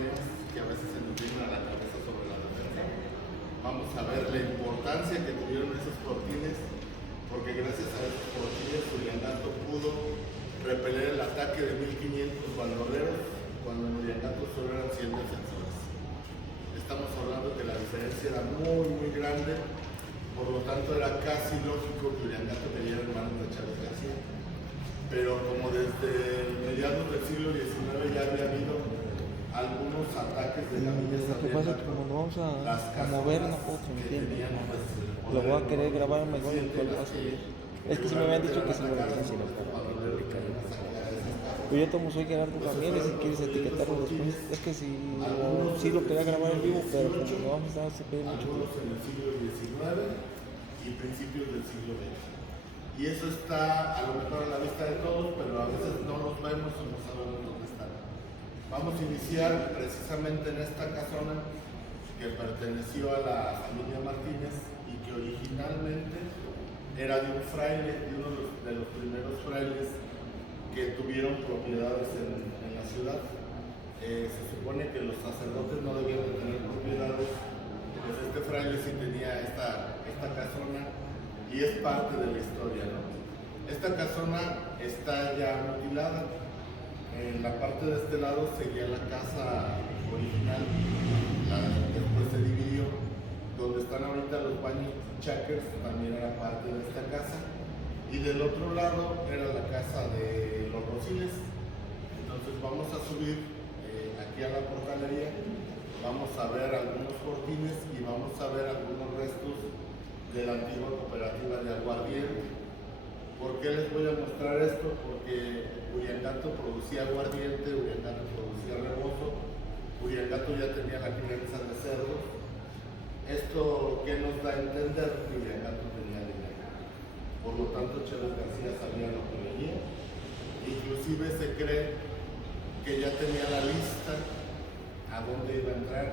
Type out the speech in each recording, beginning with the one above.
temas que a veces se nos vienen a la cabeza sobre la defensa. Vamos a ver la importancia que tuvieron esos fortines, porque gracias a esos fortines Uriangato pudo repeler el ataque de 1500 bandoleros cuando en Uriangato solo eran 100 defensores. Estamos hablando que la diferencia era muy grande, por lo tanto era casi lógico que Uriangato cayera en manos de Chávez García. Pero como desde mediados del siglo XIX ya había habido algunos ataques de gavilla Lo que pasa es que como lo vamos a mover no puedo transmitir. Lo voy a querer grabar mejor y lo voy a subir. Es que si me habían dicho que se lo dicen sino para publicarlo. Yo tomo soy Gerardo Ramírez, si quieres etiquetarlo después. Es que sí lo quería grabar en vivo, pero como no vamos a estar se pide mucho tiempo. En el siglo XIX y principios del siglo XX. Y eso está a lo mejor a la vista de todos, pero a veces no los vemos o no sabemos dónde están. Vamos a iniciar precisamente en esta casona que perteneció a la familia Martínez y que originalmente era de un fraile, de uno de los primeros frailes que tuvieron propiedades en la ciudad. Se supone que los sacerdotes no debían de tener propiedades, pues este fraile sí tenía esta casona y es parte de la historia, ¿no? Esta casona está ya mutilada. En la parte de este lado seguía la casa original, después se dividió. Donde están ahorita los baños Chakers también era parte de esta casa. Y del otro lado era la casa de los Rosiles. Entonces vamos a subir aquí a la portalería, vamos a ver algunos fortines y vamos a ver algunos restos de la antigua cooperativa de aguardiente. ¿Por qué les voy a mostrar esto? Porque Uriangato producía aguardiente, Uriangato producía rebozo, Uriangato ya tenía la crianza de cerdos. ¿Esto qué nos da a entender? Que Uriangato tenía dinero. Por lo tanto, Chávez García sabía lo que venía. Inclusive se cree que ya tenía la lista a dónde iba a entrar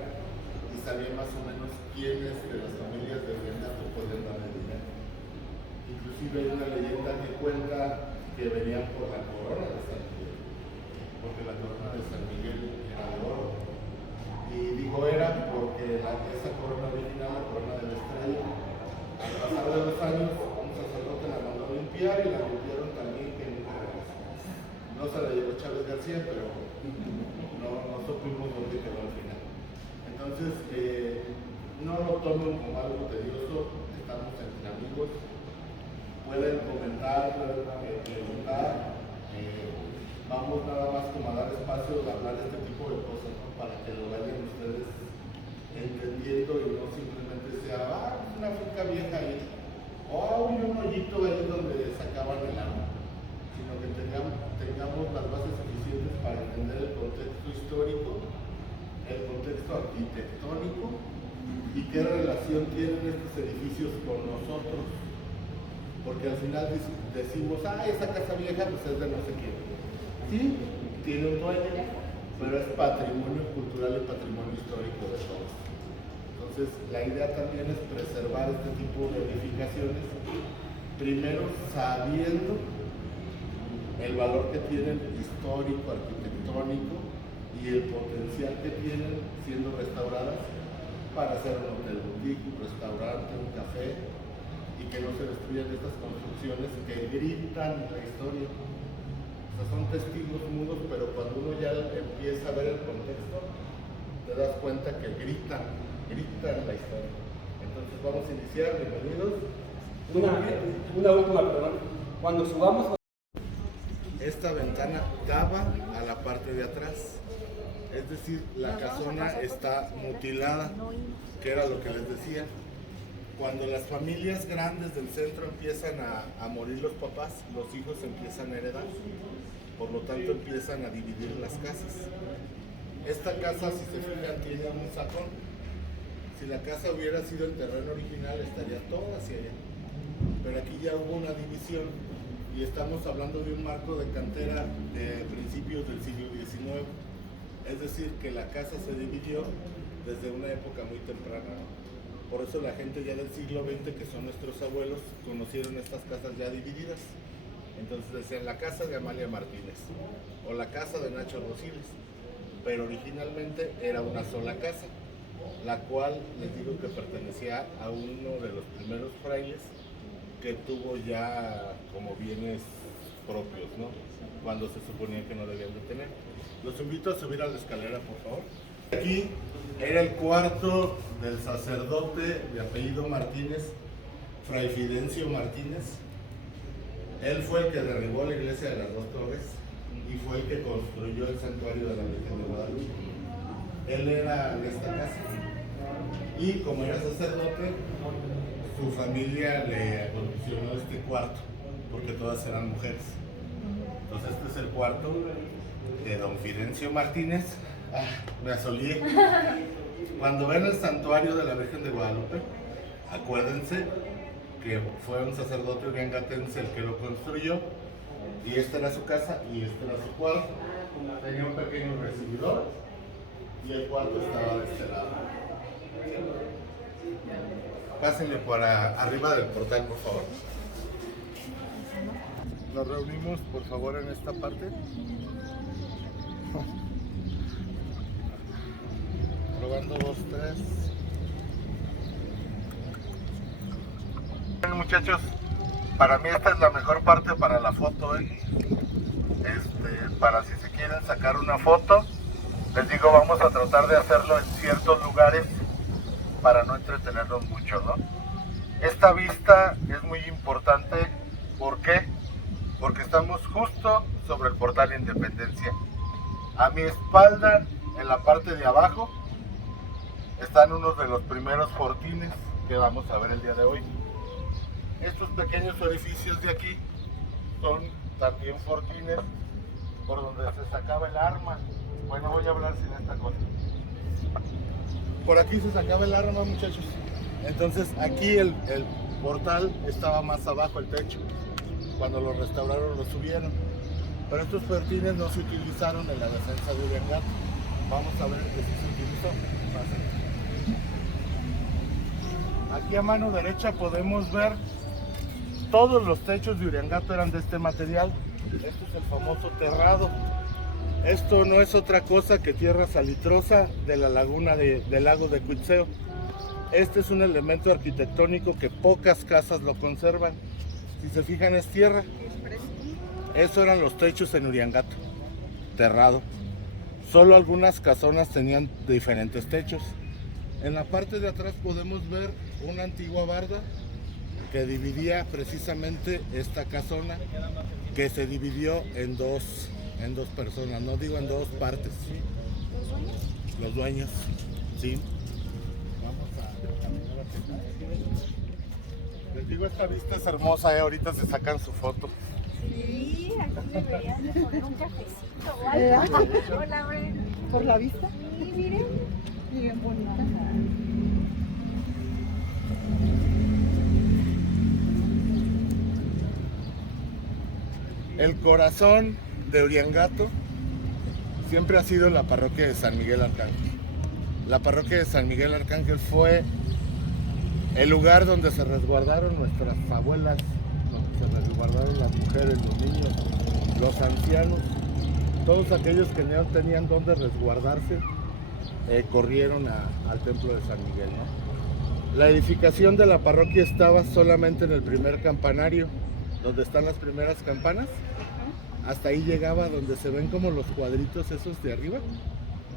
y sabía más o menos quiénes de las familias de Uriangato podían darle dinero. Inclusive hay una leyenda que cuenta que venían por la corona de San Miguel, porque la corona de San Miguel era de oro. Y digo era porque esa corona original, la corona de la estrella, al pasar de los años, un sacerdote la mandó a limpiar y la limpiaron también que nunca regresó. No se la llevó Chávez García, pero no supimos dónde quedó al final. Entonces, no lo tomen como algo tedioso, estamos entre amigos, pueden comentar, pueden preguntar, vamos nada más como a dar espacio de hablar de este tipo de cosas, ¿no? Para que lo vayan ustedes entendiendo y no simplemente sea, una finca vieja ahí, o hay un hoyito ahí donde sacaban el agua, sino que tengamos las bases suficientes para entender el contexto histórico, el contexto arquitectónico y qué relación tienen estos edificios con nosotros. Porque al final decimos, esa casa vieja pues es de no sé quién. Sí, tiene un dueño, pero es patrimonio cultural y patrimonio histórico de todos. Entonces, la idea también es preservar este tipo de edificaciones, primero sabiendo el valor que tienen histórico, arquitectónico y el potencial que tienen siendo restauradas para hacer un hotel boutique, un restaurante, un café, y que no se destruyan estas construcciones que gritan la historia. O sea, son testigos mudos, pero cuando uno ya empieza a ver el contexto, te das cuenta que gritan la historia. Entonces vamos a iniciar, bienvenidos. Una última, perdón. Cuando subamos... Esta ventana daba a la parte de atrás. Es decir, la casona está mutilada, que era lo que les decía. Cuando las familias grandes del centro empiezan a morir los papás, los hijos empiezan a heredar, por lo tanto empiezan a dividir las casas. Esta casa, si se fijan, tiene un sacón. Si la casa hubiera sido el terreno original, estaría toda hacia allá. Pero aquí ya hubo una división y estamos hablando de un marco de cantera de principios del siglo XIX. Es decir, que la casa se dividió desde una época muy temprana, ¿no? Por eso la gente ya del siglo XX, que son nuestros abuelos, conocieron estas casas ya divididas. Entonces decían la casa de Amalia Martínez o la casa de Nacho Rosiles. pero originalmente era una sola casa, la cual les digo que pertenecía a uno de los primeros frailes que tuvo ya como bienes propios, ¿no? Cuando se suponía que no debían de tener. Los invito a subir a la escalera, por favor. Aquí era el cuarto del sacerdote de apellido Martínez, Fray Fidencio Martínez. Él fue el que derribó la iglesia de las Dos Torres y fue el que construyó el santuario de la Virgen de Guadalupe. Él era de esta casa y como era sacerdote, su familia le acondicionó este cuarto porque todas eran mujeres. Entonces este es el cuarto de don Fidencio Martínez. Me asolié. Cuando ven el santuario de la Virgen de Guadalupe, acuérdense que fue un sacerdote uriangatense el que lo construyó, y esta era su casa y este era su cuarto. Tenía un pequeño recibidor y el cuarto estaba de este lado. Pásenle por arriba del portal, por favor. Nos reunimos, por favor, en esta parte. Probando 2, 3. Bueno, muchachos, para mí esta es la mejor parte para la foto, para si se quieren sacar una foto. Les digo, vamos a tratar de hacerlo en ciertos lugares para no entretenernos mucho, ¿no? Esta vista es muy importante. ¿Por qué? Porque estamos justo sobre el portal Independencia. A mi espalda, en la parte de abajo, están unos de los primeros fortines que vamos a ver el día de hoy. Estos pequeños orificios de aquí son también fortines por donde se sacaba el arma. Bueno, voy a hablar sin esta cosa. Por aquí se sacaba el arma, muchachos. Entonces aquí el portal estaba más abajo, el techo. Cuando lo restauraron lo subieron. Pero estos fortines no se utilizaron en la defensa de Uriangato. Vamos a ver que sí se utilizó. Aquí a mano derecha podemos ver todos los techos de Uriangato eran de este material. Este es el famoso terrado. Esto no es otra cosa que tierra salitrosa de la laguna del lago de Cuitzeo. Este es un elemento arquitectónico que pocas casas lo conservan. Si se fijan, es tierra. Eso eran los techos en Uriangato, terrado. Solo algunas casonas tenían diferentes techos. En la parte de atrás podemos ver una antigua barda que dividía precisamente esta casona, que se dividió en dos personas, no digo en dos partes. Los dueños, sí. Vamos a caminar hacia acá. Les digo, esta vista es hermosa, ahorita se sacan su foto. Sí, aquí deberían de poner un cafecito o algo. Hola, Bren. ¿Por la vista? Sí, miren. Y bien bonita. El corazón de Uriangato siempre ha sido la parroquia de San Miguel Arcángel. La parroquia de San Miguel Arcángel fue el lugar donde se resguardaron nuestras abuelas, donde se resguardaron las mujeres, los niños, los ancianos, todos aquellos que no tenían dónde resguardarse, corrieron al templo de San Miguel, ¿no? La edificación de la parroquia estaba solamente en el primer campanario, donde están las primeras campanas. Hasta ahí llegaba, donde se ven como los cuadritos esos de arriba,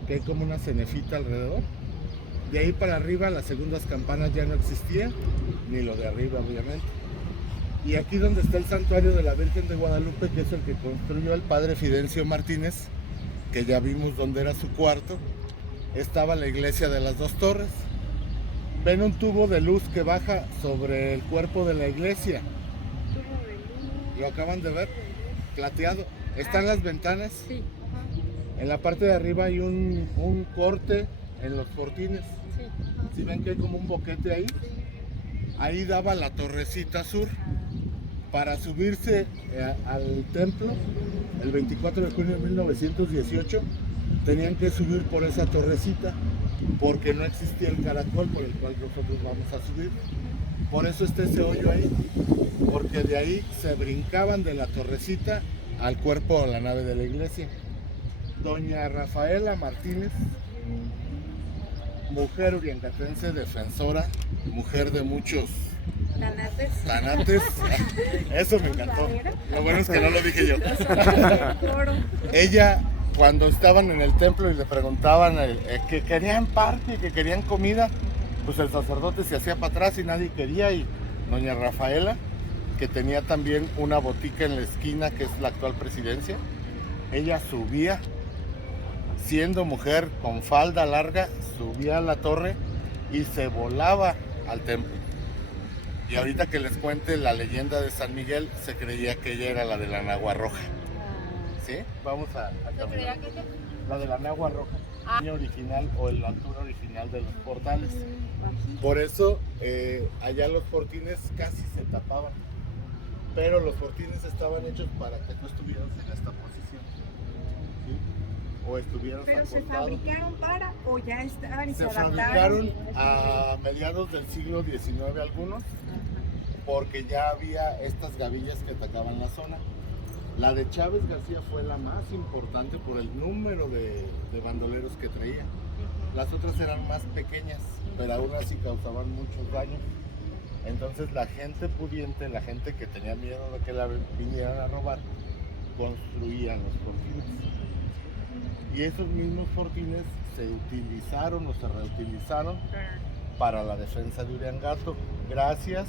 que hay como una cenefita alrededor. De ahí para arriba las segundas campanas ya no existían, ni lo de arriba obviamente. Y aquí donde está el santuario de la Virgen de Guadalupe, que es el que construyó el padre Fidencio Martínez, que ya vimos donde era su cuarto, estaba la iglesia de las Dos Torres. Ven un tubo de luz que baja sobre el cuerpo de la iglesia. ¿Lo acaban de ver? Plateado. Están las ventanas. Sí. En la parte de arriba hay un corte en los fortines. Sí. ¿Sí ven que hay como un boquete ahí? Ahí daba la torrecita sur. Para subirse al templo, el 24 de junio de 1918, tenían que subir por esa torrecita, porque no existía el caracol por el cual nosotros vamos a subir. Por eso está ese hoyo ahí, porque de ahí se brincaban de la torrecita al cuerpo o a la nave de la iglesia. doña Rafaela Martínez, mujer uriangatense, defensora, mujer de muchos tanates. Eso me encantó. Lo bueno es que no lo dije yo. Ella, cuando estaban en el templo y le preguntaban que querían parte, que querían comida, pues el sacerdote se hacía para atrás y nadie quería. Y doña Rafaela, que tenía también una botica en la esquina, que es la actual presidencia, ella subía, siendo mujer con falda larga, subía a la torre y se volaba al templo. Y ahorita que les cuente la leyenda de San Miguel, se creía que ella era la de la Nagua Roja. ¿Sí? Vamos a caminar. La de la Nagua Roja, la original o la altura original de los portales. Por eso allá los fortines casi se tapaban, pero los fortines estaban hechos para que tú estuvieras en esta posición, ¿sí? O estuvieras ¿pero acostado. se fabricaron para o ya estaban y se Se adaptaron? fabricaron a mediados del siglo XIX algunos, porque ya había estas gavillas que atacaban la zona. La de Chávez García fue la más importante por el número de bandoleros que traía. Las otras eran más pequeñas, pero aún así causaban muchos daños. Entonces la gente pudiente, la gente que tenía miedo de que la vinieran a robar, construían los fortines. Y esos mismos fortines se utilizaron o se reutilizaron para la defensa de Uriangato, gracias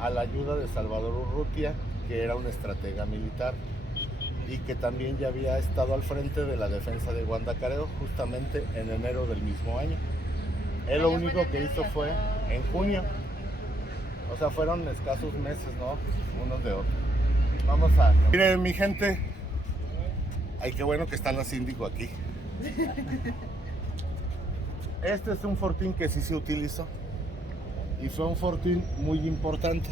a la ayuda de Salvador Urrutia, que era un estratega militar y que también ya había estado al frente de la defensa de Guandacareo justamente en enero del mismo año. Él lo único que hizo fue en junio, o sea, fueron escasos meses, ¿no? Unos de otros. Vamos a... Miren, mi gente, ay, qué bueno que está la síndico aquí. Este es un fortín que sí se utilizó y fue un fortín muy importante.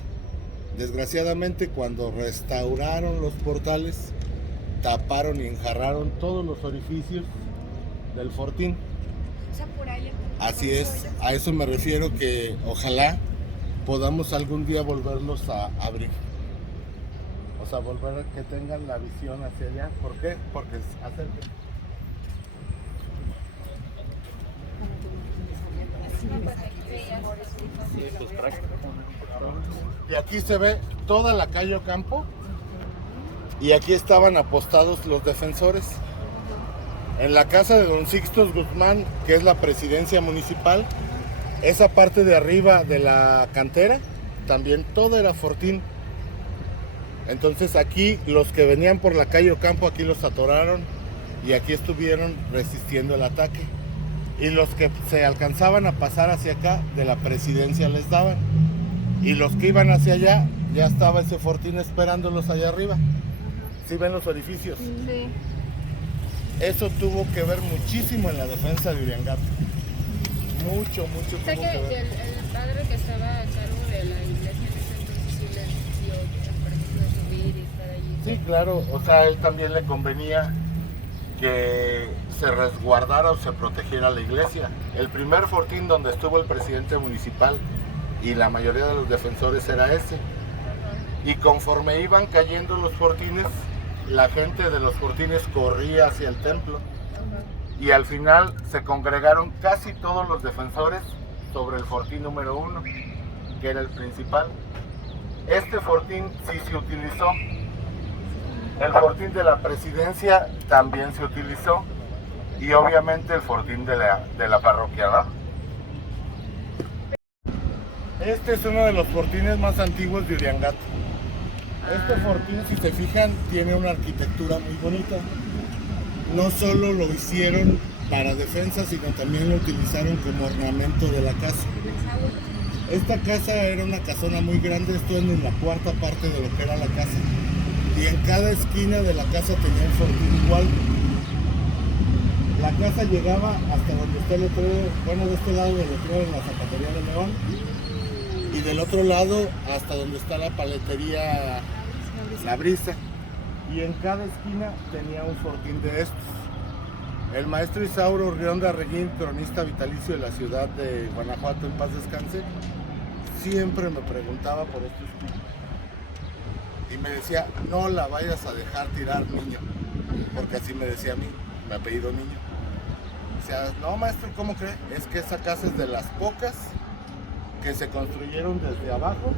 Desgraciadamente, cuando restauraron los portales, taparon y enjarraron todos los orificios del fortín. O sea, por ahí Así es, a eso me refiero, que ojalá podamos algún día volverlos a abrir. O sea, volver a que tengan la visión hacia allá. ¿Por qué? Porque es acérquense. Y aquí se ve toda la calle Ocampo y aquí estaban apostados los defensores. En la casa de don Sixtos Guzmán, que es la presidencia municipal, esa parte de arriba de la cantera, también todo era fortín. Entonces aquí los que venían por la calle Ocampo, aquí los atoraron y aquí estuvieron resistiendo el ataque. Y los que se alcanzaban a pasar hacia acá, de la presidencia les daban. Y los que iban hacia allá, ya estaba ese fortín esperándolos allá arriba. ¿Sí ven los orificios? Sí. Eso tuvo que ver muchísimo en la defensa de Uriangato. Mucho tuvo Sé que que ver. el padre que estaba a cargo de la iglesia en ese entonces sí les dio, por ejemplo, subir y estar allí. Sí, claro, o sea, a él también le convenía que se resguardara o se protegiera la iglesia. El primer fortín donde estuvo el presidente municipal y la mayoría de los defensores era ese. Y conforme iban cayendo los fortines, la gente de los fortines corría hacia el templo. Y al final se congregaron casi todos los defensores sobre el fortín número 1, que era el principal. Este fortín sí se utilizó. El fortín de la presidencia también se utilizó. Y obviamente el fortín de la parroquia, ¿no? Este es uno de los fortines más antiguos de Uriangato. Este fortín, si se fijan, tiene una arquitectura muy bonita. No solo lo hicieron para defensa, sino también lo utilizaron como ornamento de la casa. Esta casa era una casona muy grande, esto en la cuarta parte de lo que era la casa. Y en cada esquina de la casa tenía un fortín igual. La casa llegaba hasta donde está el letrero, bueno, de este lado del letrero en la Zapatería de León, y del otro lado hasta donde está la paletería La Brisa. Y en cada esquina tenía un fortín de estos. El maestro Isauro Rionda Reguín, cronista vitalicio de la ciudad de Guanajuato, en paz descanse, siempre me preguntaba por estos esquina. Y me decía, no la vayas a dejar tirar, niño, porque así me decía a mí. me apellido Niño. O sea, no maestro, ¿cómo cree? Es que esa casa es de las pocas que se construyeron desde abajo,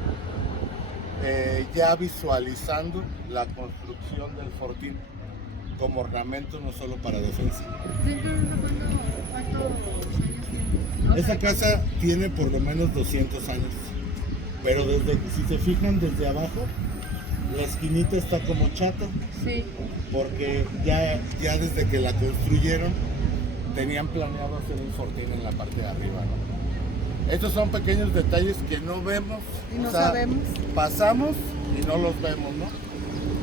ya visualizando la construcción del fortín como ornamento, no solo para defensa. ¿Cuántos años tiene? Esa casa tiene por lo menos 200 años, pero si se fijan desde abajo, la esquinita está como chata, Sí. porque ya desde que la construyeron tenían planeado hacer un fortín en la parte de arriba, ¿no? Estos son pequeños detalles que no vemos, Y no sabemos. pasamos y no los vemos, ¿no?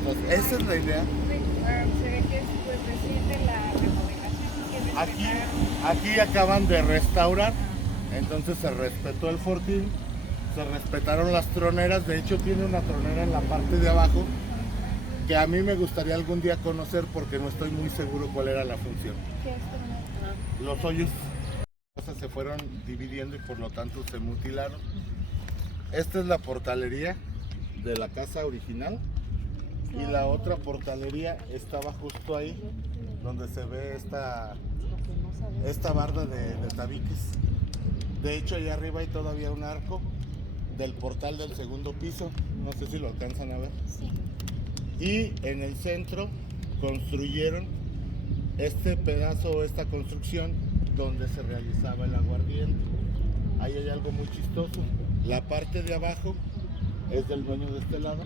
Entonces, esa es la idea. Se ve que es pues reciente la remodelación. Que Aquí acaban de restaurar, entonces se respetó el fortín, se respetaron las troneras. De hecho tiene una tronera en la parte de abajo que a mí me gustaría algún día conocer porque no estoy muy seguro cuál era la función. Los hoyos se fueron dividiendo y por lo tanto se mutilaron. Esta es la portalería de la casa original y la otra portalería estaba justo ahí donde se ve esta barda de tabiques. De hecho, allá arriba hay todavía un arco del portal del segundo piso, no sé si lo alcanzan a ver. Y en el centro construyeron este pedazo, esta construcción donde se realizaba el aguardiente. Ahí hay algo muy chistoso. La parte de abajo es del dueño de este lado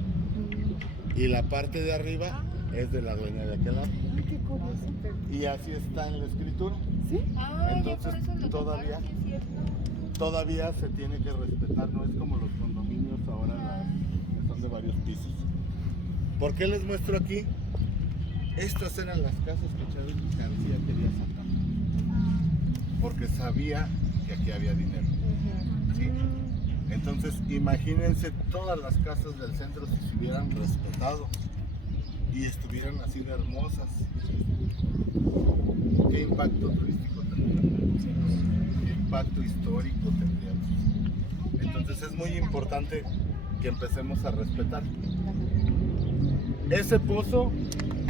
y la parte de arriba es de la dueña de aquel lado. Ay, qué curioso. Y así está en la escritura. ¿Sí? Entonces todavía se tiene que respetar, no es como los condominios ahora que son de varios pisos. ¿Por qué les muestro aquí? Estas eran las casas que Chávez García quería sacar, porque sabía que aquí había dinero. ¿Sí? Entonces imagínense todas las casas del centro si se hubieran respetado y estuvieran así de hermosas. ¿Qué impacto turístico tendríamos? ¿Qué impacto histórico tendríamos? Entonces es muy importante que empecemos a respetar. Ese pozo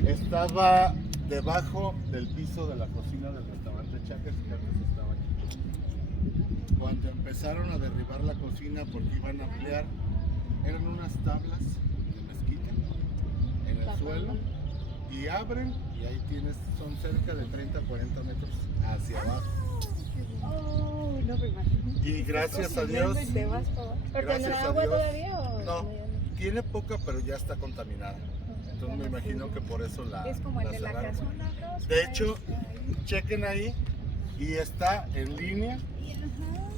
estaba debajo del piso de la cocina del restaurante Chakers, que antes estaba aquí. Cuando empezaron a derribar la cocina porque iban a ampliar, eran unas tablas de mezquite en el suelo y abren y ahí son cerca de 30 40 metros hacia abajo. Oh, no me imagino. Y gracias a Dios, ¿Pero gracias tendrá a agua Dios, todavía o no, tiene poca pero ya está contaminada. Entonces me imagino que por eso es como el de la cerraron. casona, ¿no? De hecho, chequen ahí y está en línea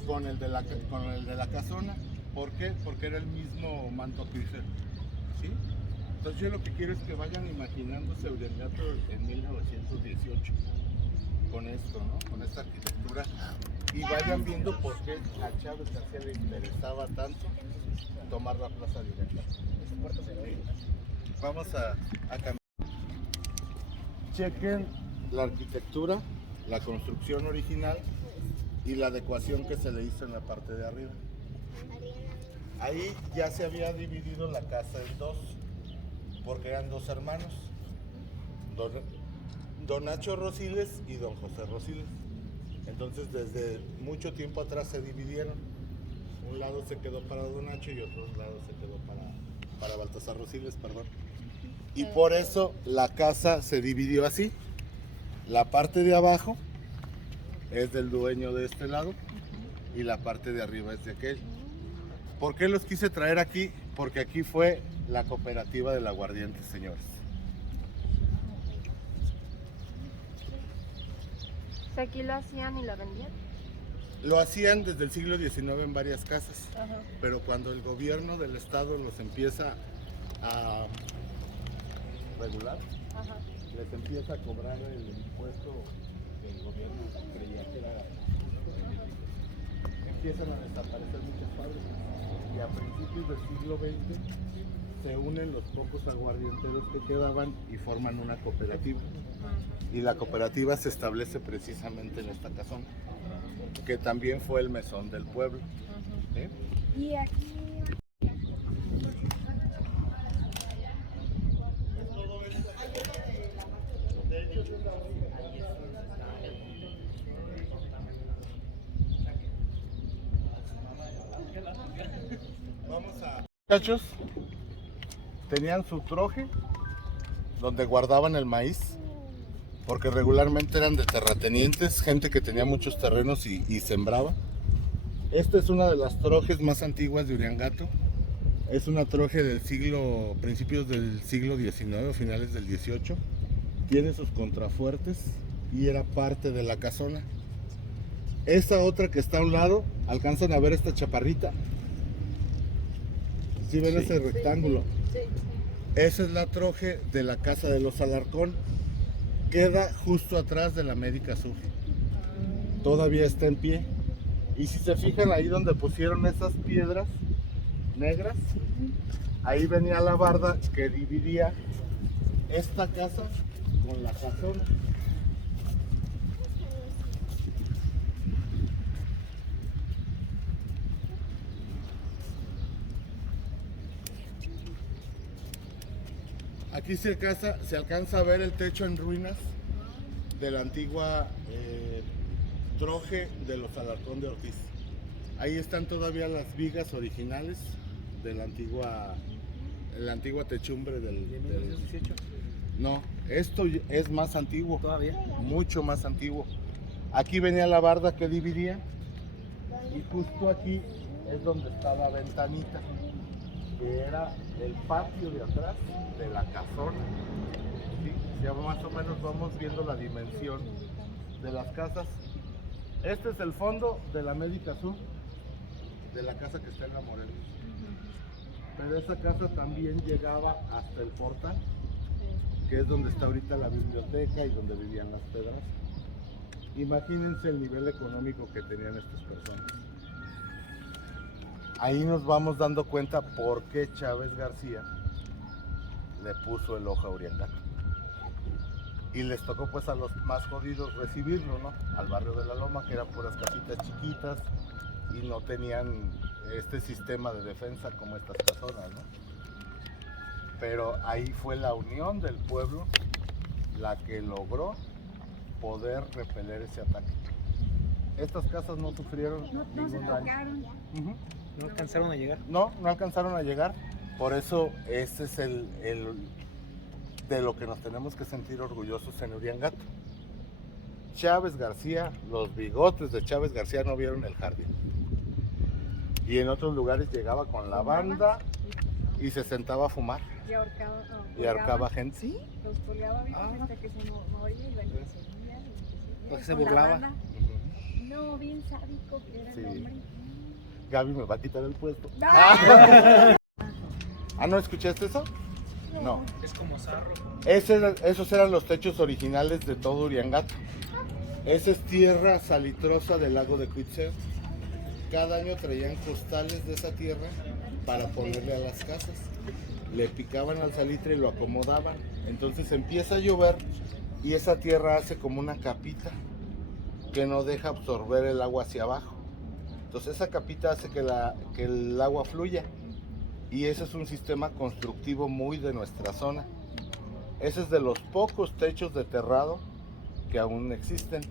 con el de la casona. ¿Por qué? Porque era el mismo manto acuífero, ¿sí? Entonces yo lo que quiero es que vayan imaginándose Aureliato en 1918 con esto, ¿no? Con esta arquitectura y vayan viendo por qué a Chávez García le interesaba tanto tomar la plaza directa. Vamos a cambiar. Chequen la arquitectura, la construcción original y la adecuación que se le hizo en la parte de arriba. Ahí ya se había dividido la casa en dos, porque eran dos hermanos, don Nacho Rosiles y don José Rosiles. Entonces desde mucho tiempo atrás se dividieron. Un lado se quedó para don Nacho y otro lado se quedó para Baltasar Rosiles, perdón. Y por eso la casa se dividió así. La parte de abajo es del dueño de este lado y la parte de arriba es de aquel. ¿Por qué los quise traer aquí? Porque aquí fue la cooperativa del aguardiente, señores. O sea, aquí lo hacían y lo vendían. Lo hacían desde el siglo XIX en varias casas, pero cuando el gobierno del estado los empieza a regular, les empieza a cobrar el impuesto que el gobierno creía que era, empiezan a desaparecer muchas fábricas y a principios del siglo XX se unen los pocos aguardienteros que quedaban y forman una cooperativa y la cooperativa se establece precisamente en esta casona que también fue el mesón del pueblo. ¿Sí? Y aquí De hecho, Muchachos, tenían su troje donde guardaban el maíz, porque regularmente eran de terratenientes, gente que tenía muchos terrenos y sembraba. Esta es una de las trojes más antiguas de Uriangato. Es una troje del principios del siglo XIX o finales del XVIII. Tiene sus contrafuertes y era parte de la casona. Esta otra que está a un lado, alcanzan a ver esta chaparrita. ¿Sí ven ese rectángulo? Esa es la troje de la casa de los Alarcón. Queda justo atrás de la Médica Sur. Todavía está en pie. Y si se fijan ahí donde pusieron esas piedras negras, ahí venía la barda que dividía esta casa con la casona. Aquí se alcanza a ver el techo en ruinas de la antigua troje de los Alarcón de Ortiz. Ahí están todavía las vigas originales de la antigua techumbre del 1918. No, esto es más antiguo. Todavía. Mucho más antiguo. Aquí venía la barda que dividía y justo aquí es donde está la ventanita, que era el patio de atrás de la casona. ¿Sí? Ya más o menos vamos viendo la dimensión de las casas. Este es el fondo de la Médica Sur, de la casa que está en la Morelos. Pero esa casa también llegaba hasta el portal, que es donde está ahorita la biblioteca y donde vivían las pedras. Imagínense el nivel económico que tenían estas personas. Ahí nos vamos dando cuenta por qué Chávez García le puso el ojo a Uriangato. Y les tocó pues a los más jodidos recibirlo, ¿no? Al barrio de la Loma, que eran puras casitas chiquitas y no tenían este sistema de defensa como estas casonas, ¿no? Pero ahí fue la unión del pueblo la que logró poder repeler ese ataque. Estas casas no sufrieron ningún daño. ¿No alcanzaron a llegar? No alcanzaron a llegar. Por eso ese es el de lo que nos tenemos que sentir orgullosos en Uriangato. Chávez García, los bigotes de Chávez García no vieron el jardín. Y en otros lugares llegaba con la banda y se sentaba a fumar. Y ahorcaba gente. ¿Sí? Los colgaba hasta que se moría y la seguía. Porque se burlaba. No, bien sádico que era el hombre. Gaby me va a quitar el puesto. ¿No escuchaste eso? No. Es como zarro. Esos eran los techos originales de todo Uriangato. Esa es tierra salitrosa del lago de Cuitzeo. Cada año traían costales de esa tierra para ponerle a las casas. Le picaban al salitre y lo acomodaban. Entonces empieza a llover y esa tierra hace como una capita que no deja absorber el agua hacia abajo. Entonces esa capita hace que el agua fluya. Y ese es un sistema constructivo muy de nuestra zona. Ese es de los pocos techos de terrado que aún existen.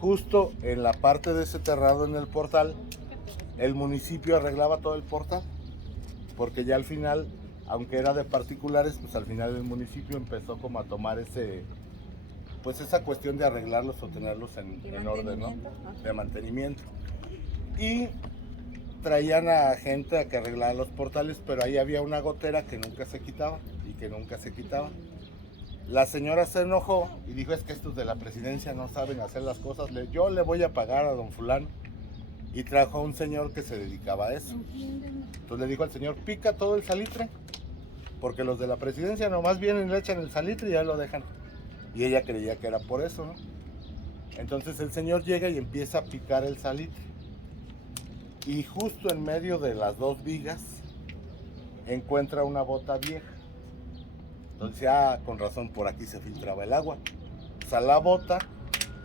Justo en la parte de ese terrado en el portal, el municipio arreglaba todo el portal, porque ya al final, aunque era de particulares, pues al final el municipio empezó como a tomar esa cuestión de arreglarlos o tenerlos en orden, ¿no? De mantenimiento. Y traían a gente a que arreglara los portales, pero ahí había una gotera que nunca se quitaba y que nunca se quitaba. La señora se enojó y dijo, es que estos de la presidencia no saben hacer las cosas, yo le voy a pagar a don fulano. Y trajo a un señor que se dedicaba a eso. Entonces le dijo al señor, pica todo el salitre, porque los de la presidencia nomás vienen, le echan el salitre y ya lo dejan. Y ella creía que era por eso, ¿no? Entonces el señor llega y empieza a picar el salitre. Y justo en medio de las dos vigas encuentra una bota vieja. Entonces, con razón, por aquí se filtraba el agua. O sea, la bota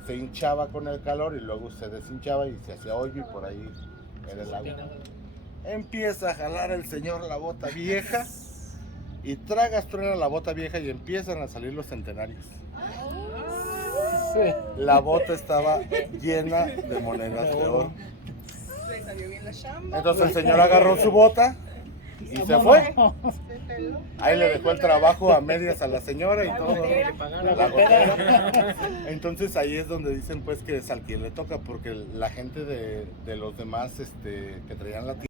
se hinchaba con el calor y luego se deshinchaba y se hacía hoyo y por ahí era el agua. Empieza a jalar el señor la bota vieja y truena la bota vieja y empiezan a salir los centenarios. La bota estaba llena de monedas de oro. Le salió bien la chamba. Entonces el señor agarró su bota y se fue. Ahí le dejó el trabajo a medias a la señora y todo. La gotera. Entonces ahí es donde dicen pues que es al quien le toca, porque la gente de los demás que traían la